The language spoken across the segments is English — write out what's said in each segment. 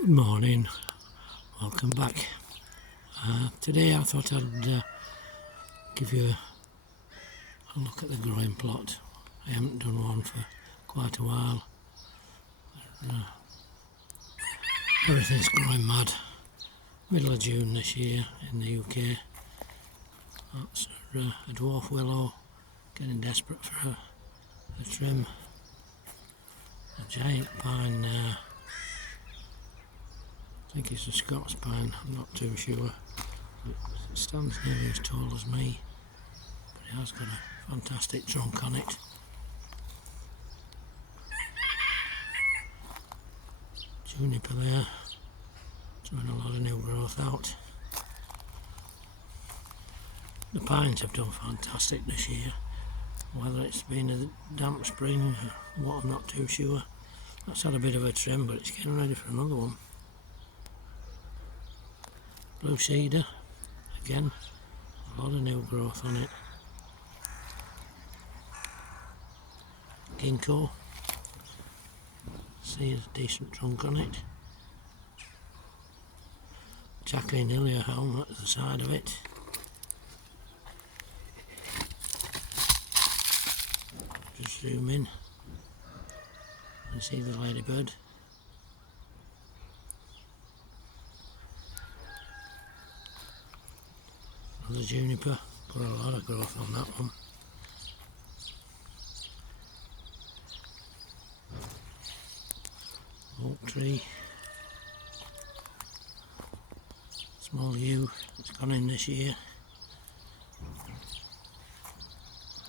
Good morning, welcome back. Today I thought I'd give you a look at the growing plot. I haven't done one for quite a while. Everything's growing mad. Middle of June this year in the UK. That's a dwarf willow getting desperate for a trim. A giant pine there. I think it's a Scots pine, I'm not too sure. It stands nearly as tall as me, but it has got a fantastic trunk on it. Juniper there, throwing a lot of new growth out. The pines have done fantastic this year. Whether it's been a damp spring or what, I'm not too sure. That's had a bit of a trim, but it's getting ready for another one. Blue cedar, again, a lot of new growth on it. Ginkgo, see a decent trunk on it. Jacqueline helm at the side of it. Just zoom in and see the ladybird. The juniper, got a lot of growth on that one. Oak tree, small yew that's gone in this year.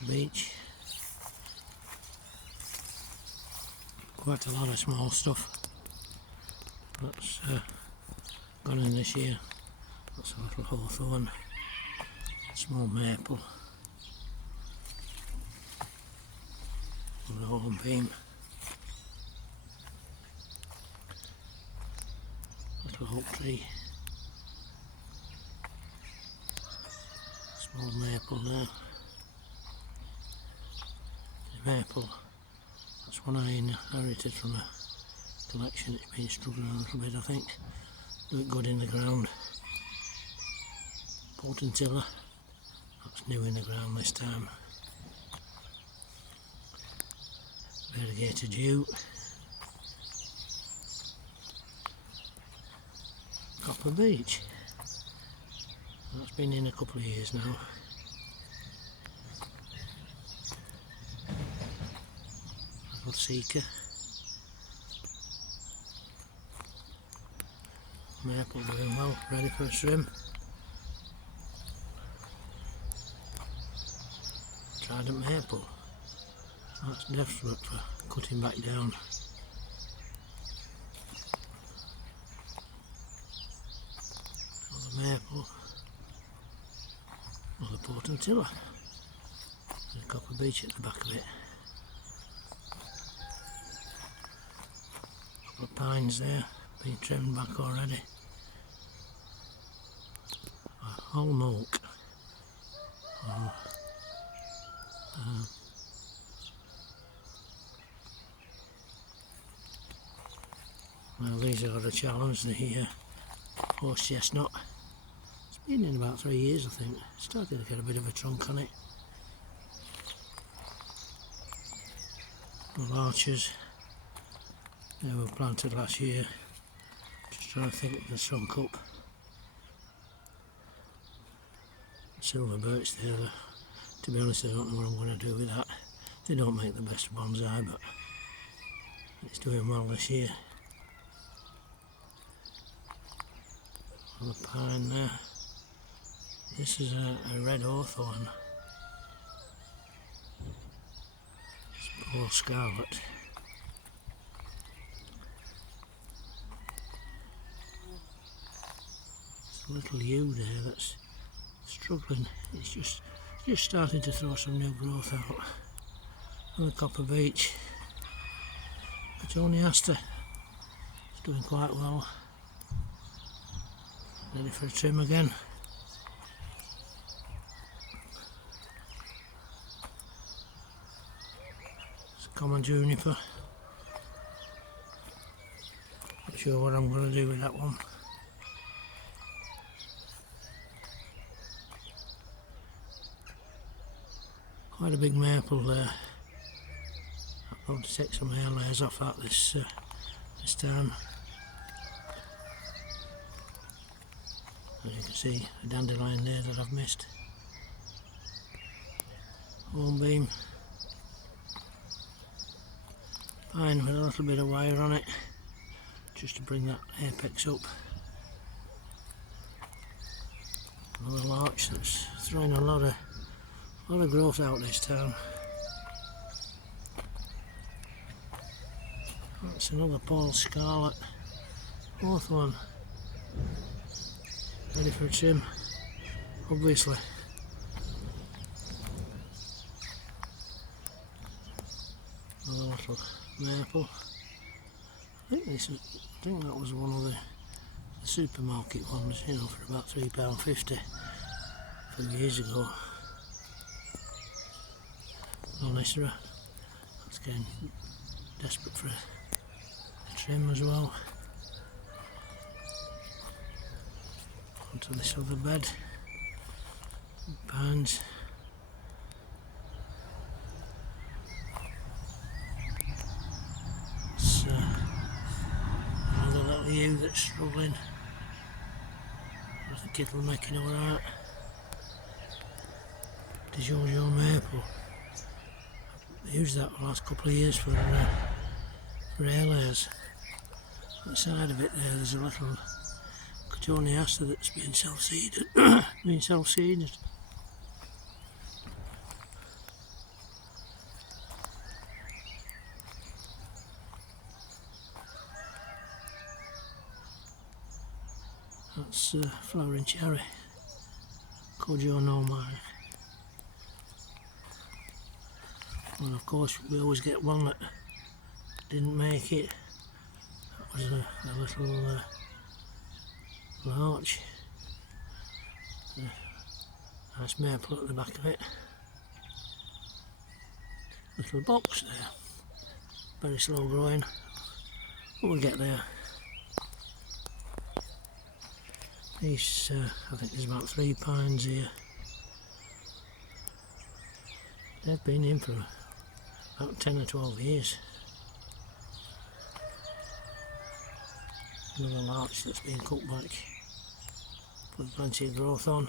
Beech, quite a lot of small stuff that's gone in this year. That's a little hawthorn. Small maple, the hornbeam, little oak tree, small maple there. The maple, that's one I inherited from a collection. It's been struggling a little bit, I think. Do it good in the ground. Potentilla. That's new in the ground this time. Variegated yew. Copper beech. That's been in a couple of years now. Little seeker. Maple doing well, ready for a trim. Trident maple, that's desperate for cutting back down. Another maple, another potentilla, and a copper beech at the back of it. A couple of pines there, being trimmed back already. A holm oak. Well, these are a challenge, the horse chestnut. It's been in about 3 years, I think. Started to get a bit of a trunk on it. The larches, they were planted last year. Just trying to think of the trunk up. Silver birch there. To be honest, I don't know what I'm going to do with that. They don't make the best bonsai, but it's doing well this year. The pine there. This is a red hawthorn. Or scarlet. There's a little yew there that's struggling. It's just starting to throw some new growth out. And the copper beech. Petuniaster. It's doing quite well. Ready for a trim again. It's a common juniper. sure what I'm going to do with that one. Quite a big maple there. I'm going to take some hair layers off that this time. As you can see, a dandelion there that I've missed. Hornbeam. Pine with a little bit of wire on it, just to bring that apex up. Another larch that's throwing a lot of growth out this time. That's another Paul Scarlet. Fourth one. Ready for a trim, obviously. Another little maple. I think that was one of the supermarket ones, you know, for about £3.50 a few years ago. Onisra, that's getting desperate for a trim as well. Onto this other bed, pines. It's another little ewe that's struggling. I think it'll make it alright. Deciduous maple. I used that the last couple of years for hair layers. On the side of it there's a little Cotoneaster that's been self-seeded. That's flowering cherry. Cotoneaster. And of course we always get one that didn't make it. That was a little larch. Nice maple at the back of it. Little box there. Very slow growing. But we'll get there. These, I think there's about 3 pines here. They've been in for about 10 or 12 years. Another larch that's been cut back. Put plenty of growth on.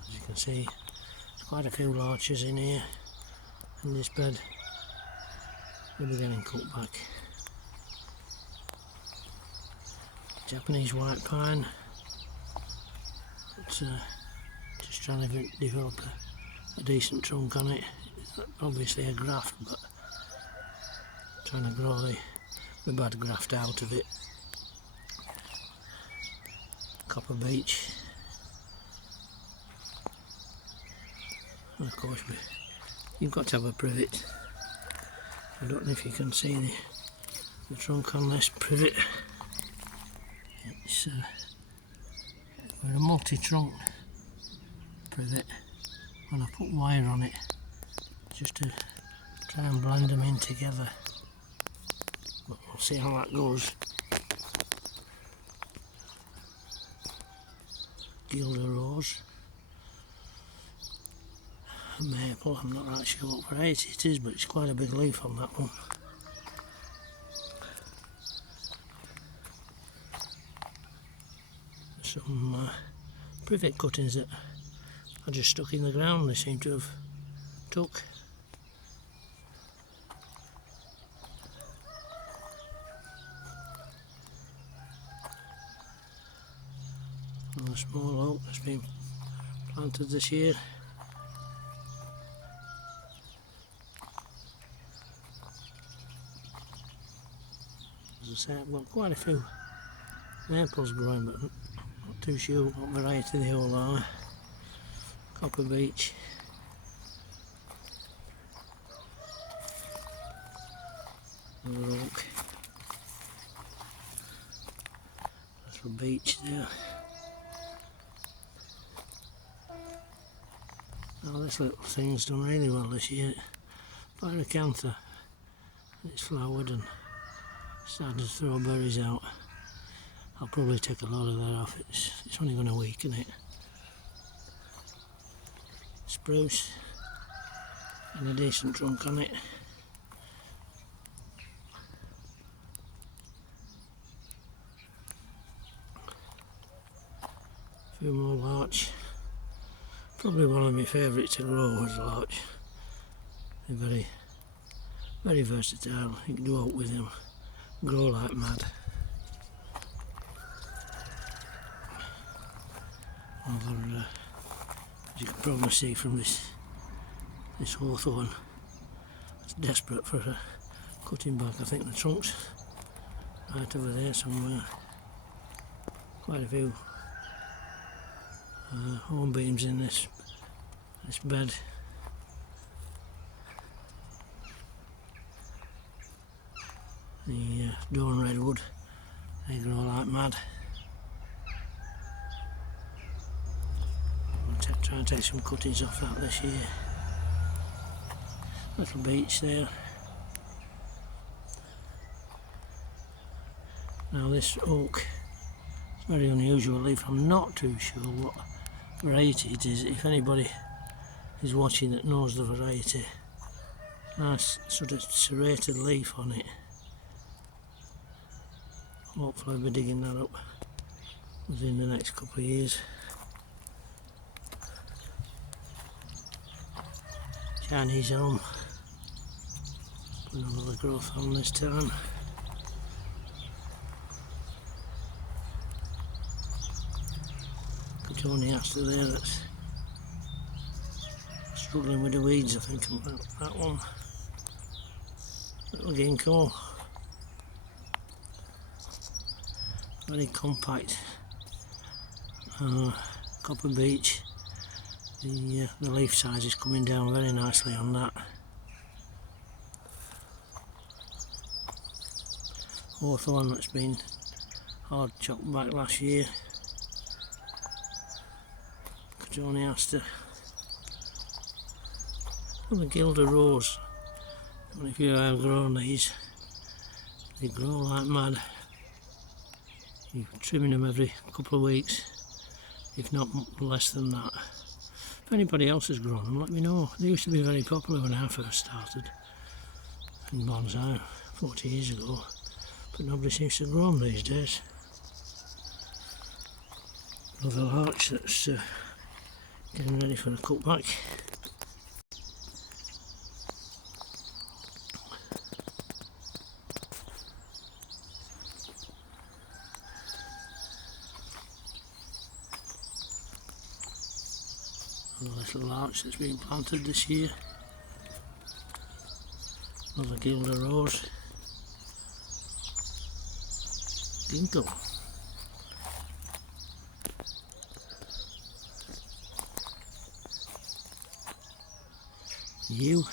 As you can see, there's quite a few larches in here, in this bed. They'll be getting cut back. Japanese white pine. It's just trying to develop a decent trunk on it. Obviously a graft, but trying to grow the bad graft out of it. Copper beech. And of course you've got to have a privet. I don't know if you can see the trunk on this privet. It's a multi-trunk privet, and I put wire on it just to try and blend them in together. But we'll see how that goes. Gilder rose. Maple, I'm not right sure what variety it is, but it's quite a big leaf on that one. Some privet cuttings that I just stuck in the ground, they seem to have took. Another small oak that's been planted this year. As I say, I've got quite a few maples growing, but not too sure what variety they all are. Copper beech. Another oak. Little beech there. Oh, this little thing's done really well this year. Pyracantha. It's flowered and starting to throw berries out. I'll probably take a lot of that off. It's only going to weaken it. Spruce and a decent trunk on it. A few more larch. Probably one of my favourites to grow is larch. They're very versatile. You can do out with them. Grow like mad. Over, as you can probably see from this hawthorn, it's desperate for a cutting back. I think the trunk's right over there somewhere. Quite a few hornbeams in this bed. The dawn redwood, they grow like mad. I'll try and take some cuttings off that this year. Little beech there. Now this oak, it's very unusual leaf. I'm not too sure what variety it is. If anybody is watching that knows the variety, nice sort of serrated leaf on it. Hopefully I'll be digging that up within the next couple of years. Chinese elm, putting another growth on this time. Cotoneaster there that's struggling with the weeds, I think, about that one. Little ginkgo. Very compact. Copper beech. The leaf size is coming down very nicely on that. Hawthorn that's been hard chopped back last year. Cotoneaster. And the Gilder rose. And if you have grown these, they grow like mad. You're trimming them every couple of weeks, if not less than that. If anybody else has grown them, let me know. They used to be very popular when I first started in bonsai 40 years ago, but nobody seems to grow them these days. Another larch that's getting ready for a cutback. A little larch that's been planted this year. Another Gilder rose. Ginkgo. Yew.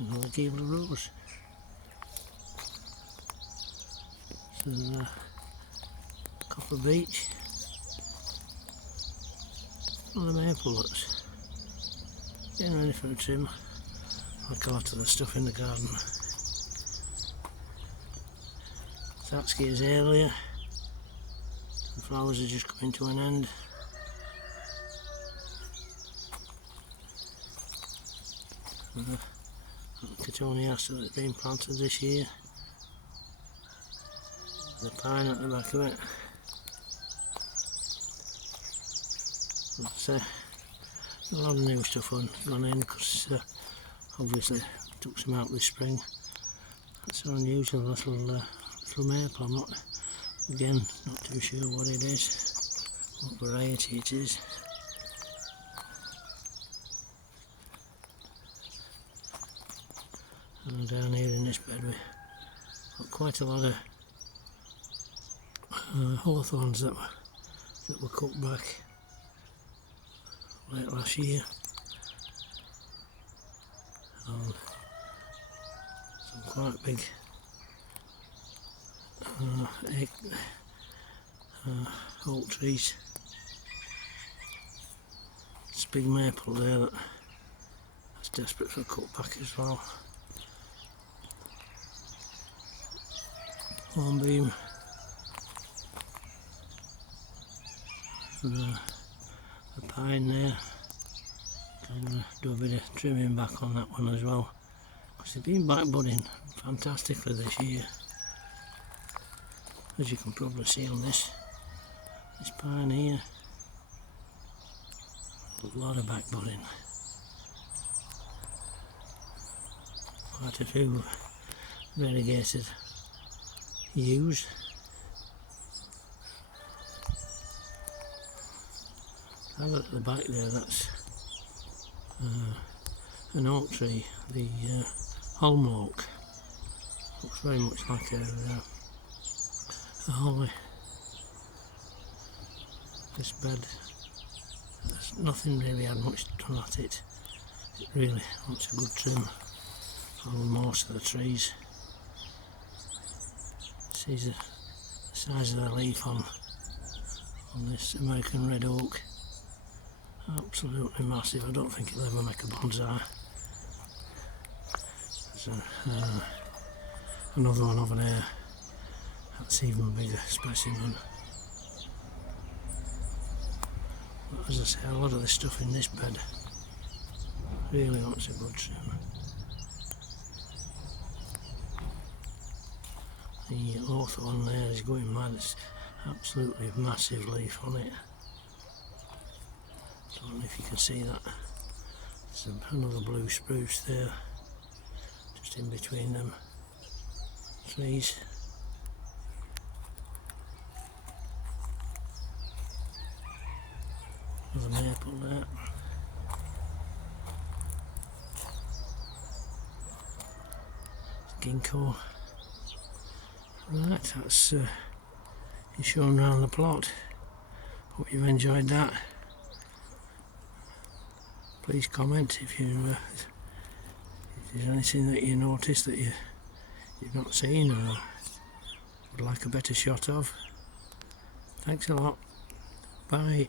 Another Gilder rose. Copper beech. Another maple that's getting ready for a trim. Like a lot of the stuff in the garden. Satsky azalea. The flowers are just coming to an end. Cotoneaster that's been planted this year. The pine at the back of it. But, a lot of new stuff gone in because obviously took some out this spring. That's an unusual little maple. I'm not too sure what it is, what variety it is. And down here in this bed we've got quite a lot of hawthorns that were cut back late last year, and some quite big oak trees. big maple there that's desperate for a cutback as well. Hornbeam. And the pine there. I'm going to do a bit of trimming back on that one as well, because they've been back budding fantastically this year, as you can probably see on this pine here. A lot of back budding. Quite a few variegated yews. I look at the back there, that's an oak tree, the holm oak. Looks very much like a holly. This bed, there's nothing really had much done at it. It really wants a good trim on most of the trees. See the size of the leaf on this American red oak. Absolutely massive. I don't think it'll ever make a bonsai. There's another one over there. That's even bigger specimen. But as I say, a lot of the stuff in this bed really wants a good trim. The author one there is going mad. It's absolutely massive leaf on it. I don't know if you can see that. There's another blue spruce there, just in between them trees. Another maple there. Ginkgo. Right, that's you shown around the plot. Hope you've enjoyed that. Please comment if there's anything that you noticed that you've not seen or would like a better shot of. Thanks a lot. Bye.